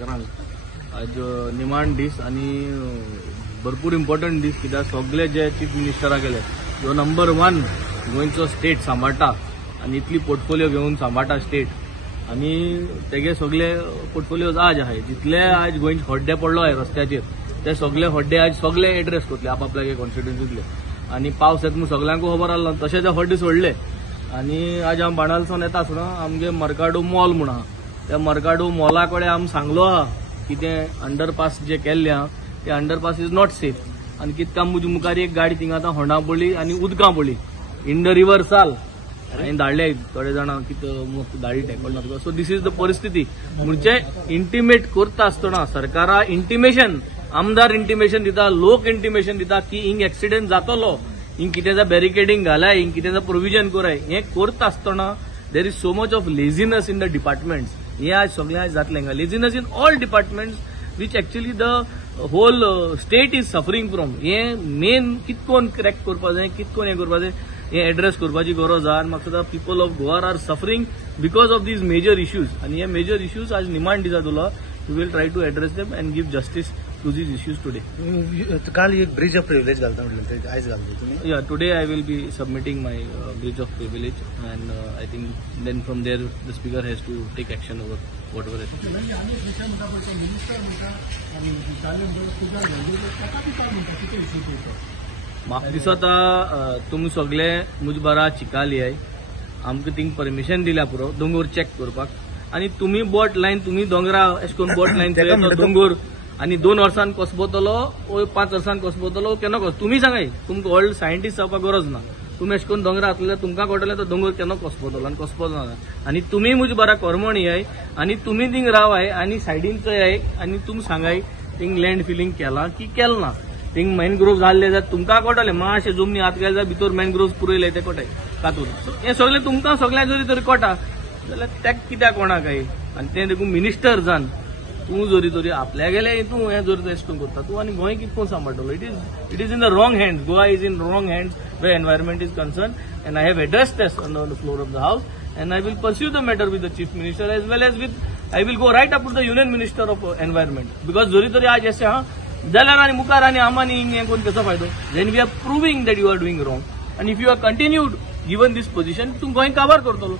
आज निमाण दीस आणि भरपूर इम्पॉर्टंट दीस कित्याक सगळे जे चीफ मिनिस्टरा गेले जो नंबर 1 गोंयचो स्टेट सांबाळटा आणि इतली पोर्टफोलिओ घेऊन सांबाळटा स्टेट आणि तेगे सगळे पोर्टफोलिओज आज आहे जितले आज गोंयचे हड्डे पडलो आहे रस्त्याचेर ते सगळे हड्डे आज सगळे एड्रेस करतले आपापल्या कॉन्स्टिट्युएन्सीतले आणि पावस येता म्हणून सगळ्यांक खबर आसलो तशे ते हड्डे सोडले आणि आज हांव बाणालसून येता आसतना आमगे मर्काडो मॉल म्हूण आहा त्या मर्काडो मॉला कडेन आमी सांगलो आहा की ते अंडरपास जे केल्ले आहा ते अंडरपास इज नॉट सेफ आणि कितकाम मुजी मुखार एक गाडी थिंगा आतां होंडा पडली आणि उदकां पडली इन द रिवर साल हांवें धाडले थोडे जाणां कितें गाडी टॅकल ना सो दीस इज द परिस्थिती म्हणजे इंटिमेट करता आसतना सरकारा इंटिमेशन आमदार इंटिमेशन दिता लोक इंटिमेशन दिता की हिंग एक्सिडेंट जातलो हिंग कितें बॅरिकेडिंग घालाय हिंग कितें प्रोविजन कराय हें करता आसतना there is so much of laziness in the departments हे आज सगळे आज जातलें laziness in all departments which actually the whole state is suffering from हे मेन कितकोन क्रॅक करपा जाय कितकोन हें करपा जाय हे एड्रेस करपाची गरज आहा आनी म्हाका दिसता people of Goa are suffering because of these major issues आणि हे मेजर इश्यूज आज निमाण दिसा तुला you will try to address them and give justice to these issues today काल एक ब्रिज ऑफ प्रिव्हिलेज घालता म्हटलं आयज घालता तुम्ही या today I will be submitting my breach of privilege and I think then from there the speaker has to take action over whatever it म्हाका दिसता तुमी सगळे मुजे बारा चिकाली आय आमकां थिंग परमिशन दिल्या पुरो दोंगर चॅक करपाक आणि तुम्ही बोट लायन तुम्ही दोंगरा अशें करून बोट लायन दोंगर आणि 2 वर्सान कसो पोतलो 5 वर्सान कसो पोतलो केन्ना कसो तुम्ही सांगाय तुमकां व्हडले सायंटिस्ट जावपाक गरज ना तुम्ही अशें करून दोंगरा आसले तुमकां कळटलें तो दोंगर केन्ना कसो पोतलो आनी कसो पोतना आणि तुम्ही मुजे बारा कर्मणी आय आणि तुम्ही थिंग रावाय आणि सायडीन चोय आणि तुमी सांगाय थिंग लँड फिलिंग केला की केलें ना थिंग मॅनग्रोव्ह जाल्ले जाल्यार तुमकां कळटलें मातशें जमनी हात गेले जाल्यार भितर मॅनग्रोव्ह पुरयले ते कळटाय कातून हें सगळें तुमकां सगळ्यांक जरी तरी कळटा जाल्यार तेका कित्याक कोणाक आनी तें देखून मिनिस्टर जावन तूं जरी तरी आपल्या गेले तूं हें जरी तेश करता तूं आनी गोंय कितको सांबाळटलो it is in the wrong hands Goa is in wrong hands where environment is concern and I have addressed this on the floor of the house and I will pursue the matter with the chief minister as well as with I will go right up to the union minister of environment because जरी तरी आज अशें हा जाल्यार आनी मुखार आनी आमानी हें करून कसो फायदो then we are proving that you are doing wrong आनी if you are continued given this position तूं गोंय काबार करतलो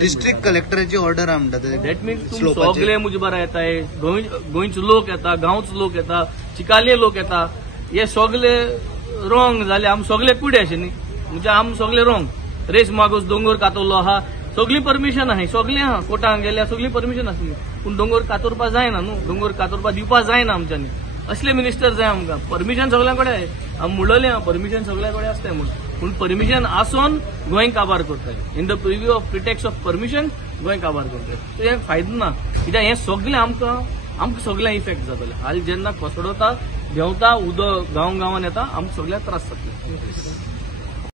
डिस्ट्रिक्ट कलेक्टराची ऑर्डर आहा म्हणटा दॅट मिन्स तुमी सगळे मुजे बारा येताय गोंयचे लोक येता गांवचे लोक येता चिकाले लोक येता हे सगळे रॉंग जाले आम सगळे कुडे अशें न्ही म्हणजे आम सगळे रॉंग रेस मागोस दोंगर कातरलो आहा सगळी परमिशन आहा सगळे आहा कोर्टाक गेल्या सगळी परमिशन आसली पूण दोंगर कातरपा जायना न्हू दोंगर कातरपा दिवपा जायना आमच्यांनी असले मिनिस्टर जाय आमकां परमिशन सगळ्यां कडेन आहे आमी म्हणलेलें आहा परमिशन सगळ्यां कडेन आसताय म्हणून पूण परमिशन आसून गोंय काबार करताय in the preview of pretext of permission Goa काबार करताय सो हें फायदो ना कित्याक हें सगळें आमकां सगळ्यांक इफेक्ट जातले हाल जेन्ना कोसडोता देंवता उदक गांवान येता आमकां सगळ्यांक त्रास जातले